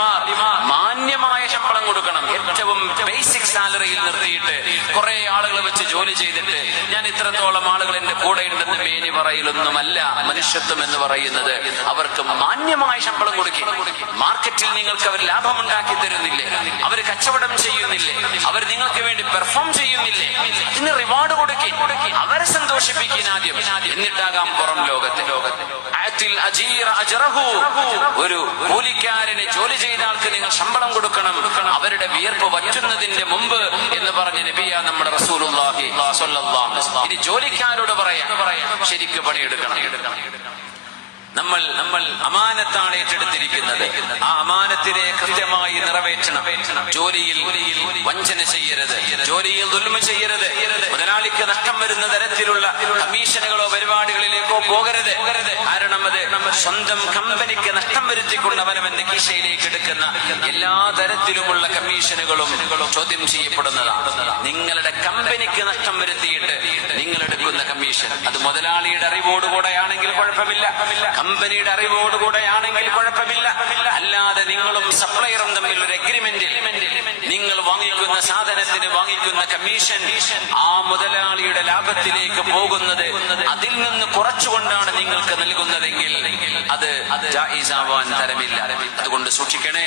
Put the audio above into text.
മാന്യമായ ശമ്പളം കൊടുക്കണം. ഏറ്റവും ബേസിക് സാലറിയിൽ നിർത്തിയിട്ട് കുറെ ആളുകൾ വെച്ച് ജോലി ചെയ്തിട്ട് ഞാൻ ഇത്രത്തോളം ആളുകൾ എന്റെ കൂടെ ഉണ്ടെന്ന് മേനി പറയലൊന്നുമല്ല മനുഷ്യത്വം എന്ന് പറയുന്നത്. അവർക്ക് മാന്യമായ ശമ്പളം കൊടുക്കും. മാർക്കറ്റിൽ നിങ്ങൾക്ക് അവർ ലാഭമുണ്ടാക്കി തരുന്നില്ലേ? അവർ കച്ചവടം ചെയ്യുന്നില്ലേ? അവർ നിങ്ങൾക്ക് വേണ്ടി പെർഫോം ചെയ്യുന്നില്ലേ? ഇതിന് റിവാർഡ് കൊടുക്കും. അവരെ സന്തോഷിപ്പിക്കാൻ ആദ്യം, എന്നിട്ടാകാം പുറം ലോകത്ത്. ഒരു കൂലിക്കാരന് ജോലി ചെയ്ത ആൾക്ക് നിങ്ങൾ ശമ്പളം കൊടുക്കണം, അവരുടെ വിയർപ്പ് വറ്റുന്നതിന്റെ മുമ്പ് എന്ന് പറഞ്ഞ നബിയാ നമ്മുടെ റസൂലുള്ളാഹി സ്വല്ലല്ലാഹു അലൈഹി വസല്ലം. ഇനി ജോലിക്കാരോട് പറയാം, ശരിക്കും പണിയെടുക്കണം. നമ്മൾ അമാനത്താണ് ഏറ്റെടുത്തിരിക്കുന്നത്. ആ അമാനത്തിനെ കൃത്യമായി നിറവേറ്റണം. ജോലിയിൽ വഞ്ചന ചെയ്യരുത്, ജോലിയിൽ ദുൽമ ചെയ്യരുത്, മുതലാളിക്ക് നഷ്ടം വരുന്ന തരത്തിലുള്ള കമ്മീഷനുകളോ പരിപാടികളിലേക്കോ പോകരുത്. കാരണം അത് സ്വന്തം കമ്പനിക്ക് നഷ്ടം വരുത്തിക്കൊണ്ട് അവനവന്റെ കീശയിലേക്ക് എടുക്കുന്ന എല്ലാ തരത്തിലുമുള്ള കമ്മീഷനുകളും ചോദ്യം ചെയ്യപ്പെടുന്നതാണ്. നിങ്ങളുടെ കമ്പനിക്ക് നഷ്ടം വരുത്തിയിട്ട് നിങ്ങൾ എടുക്കുന്ന കമ്മീഷൻ അത് മുതലാളിയുടെ അറിവോടുകൂടെയാണെങ്കിൽ കുഴപ്പമില്ല, കമ്പനിയുടെ അറിവോടുകൂടെയാണെങ്കിൽ കുഴപ്പമില്ല. അല്ലാതെ നിങ്ങളും സപ്ലയറും തമ്മിൽ ഒരു എഗ്രിമെന്റിൽ നിങ്ങൾ വാങ്ങിക്കുന്ന സാധനത്തിന് വാങ്ങിക്കുന്ന കമ്മീഷൻ ആ മുതലാളിയുടെ ലാഭത്തിലേക്ക് പോകുന്നത് അതിൽ നിന്ന് കുറച്ചുകൊണ്ടാണ് നിങ്ങൾക്ക് നൽകുന്നതെങ്കിൽ അത് ജായിസാവാൻ തരമില്ല. അതുകൊണ്ട് സൂക്ഷിക്കണേ.